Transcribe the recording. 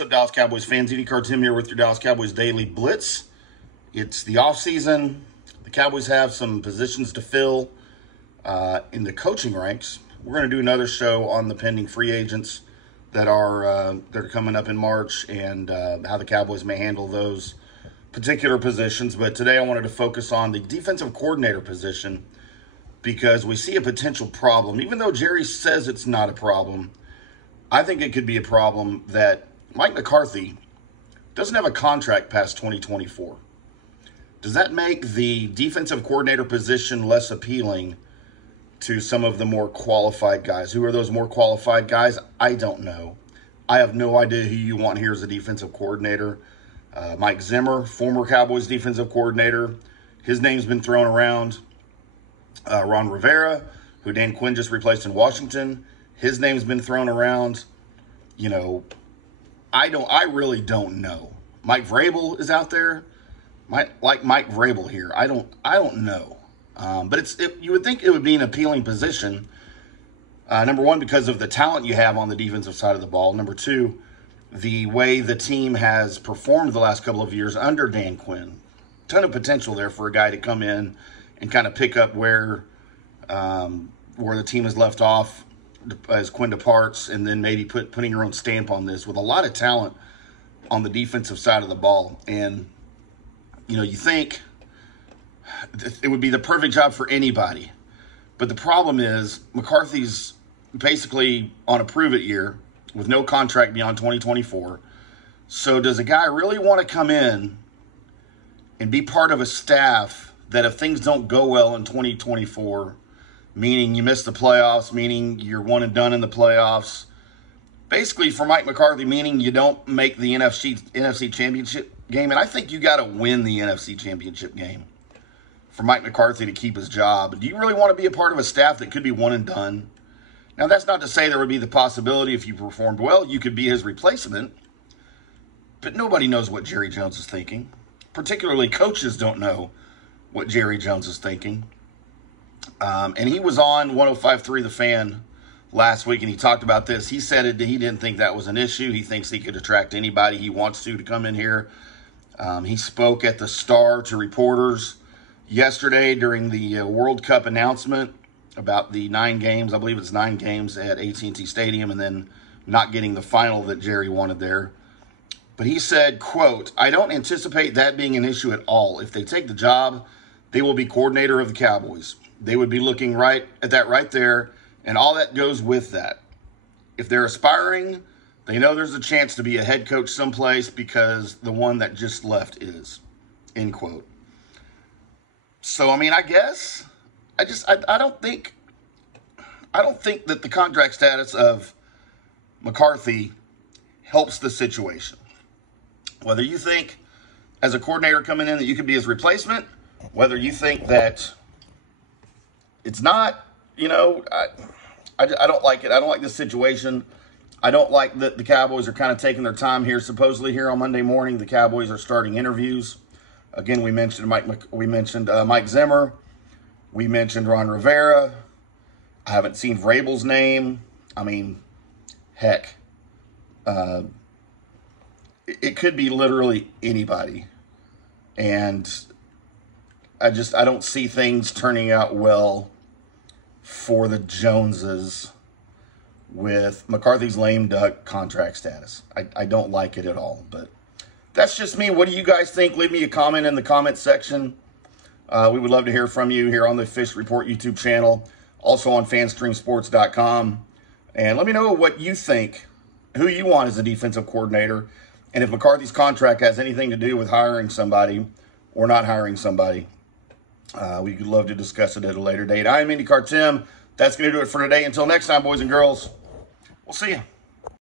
What's up, Dallas Cowboys fans? Tim here with your Dallas Cowboys Daily Blitz. It's the offseason. The Cowboys have some positions to fill in the coaching ranks. We're going to do another show on the pending free agents that are coming up in March and how the Cowboys may handle those particular positions. But today I wanted to focus on the defensive coordinator position because we see a potential problem. Even though Jerry says it's not a problem, I think it could be a problem that Mike McCarthy doesn't have a contract past 2024. Does that make the defensive coordinator position less appealing to some of the more qualified guys? Who are those more qualified guys? I don't know. I have no idea who you want here as a defensive coordinator. Mike Zimmer, former Cowboys defensive coordinator. His name's been thrown around. Ron Rivera, who Dan Quinn just replaced in Washington. His name's been thrown around. You know, I really don't know. Mike Vrabel is out there. Mike Vrabel here. I don't know. But you would think it would be an appealing position. Number one, because of the talent you have on the defensive side of the ball. Number two, the way the team has performed the last couple of years under Dan Quinn. Ton of potential there for a guy to come in and kind of pick up where the team has left off as Quinn departs, and then maybe putting your own stamp on this with a lot of talent on the defensive side of the ball. And, you know, you think it would be the perfect job for anybody. But the problem is McCarthy's basically on a prove-it year with no contract beyond 2024. So does a guy really want to come in and be part of a staff that if things don't go well in 2024, meaning you miss the playoffs, meaning you're one and done in the playoffs, basically for Mike McCarthy, meaning you don't make the NFC championship game? And I think you got to win the NFC championship game for Mike McCarthy to keep his job. Do you really want to be a part of a staff that could be one and done? Now, that's not to say there would be the possibility if you performed well, you could be his replacement. But nobody knows what Jerry Jones is thinking. Particularly coaches don't know what Jerry Jones is thinking. And he was on 105.3 The Fan last week, and he talked about this. He said he didn't think that was an issue. He thinks he could attract anybody he wants to come in here. He spoke at the Star to reporters yesterday during the World Cup announcement about the 9 games. I believe it's 9 games at AT&T Stadium, and then not getting the final that Jerry wanted there. But he said, quote, "I don't anticipate that being an issue at all. If they take the job, they will be coordinator of the Cowboys. They would be looking right at that right there, and all that goes with that. If they're aspiring, they know there's a chance to be a head coach someplace because the one that just left is," end quote. So, I mean, I guess I don't think that the contract status of McCarthy helps the situation. Whether you think as a coordinator coming in that you could be his replacement, whether you think that it's not, you know, I don't like it. I don't like this situation. I don't like that the Cowboys are kind of taking their time here. Supposedly here on Monday morning, the Cowboys are starting interviews. Again, we mentioned Mike Zimmer. We mentioned Ron Rivera. I haven't seen Vrabel's name. I mean, heck, it could be literally anybody. And I don't see things turning out well for the Joneses with McCarthy's lame duck contract status. I don't like it at all, but that's just me. What do you guys think? Leave me a comment in the comment section. We would love to hear from you here on the Fish Report YouTube channel, also on fanstreamsports.com. And let me know what you think, who you want as a defensive coordinator, and if McCarthy's contract has anything to do with hiring somebody or not hiring somebody. We would love to discuss it at a later date. I am IndyCar Tim. That's going to do it for today. Until next time, boys and girls, we'll see you.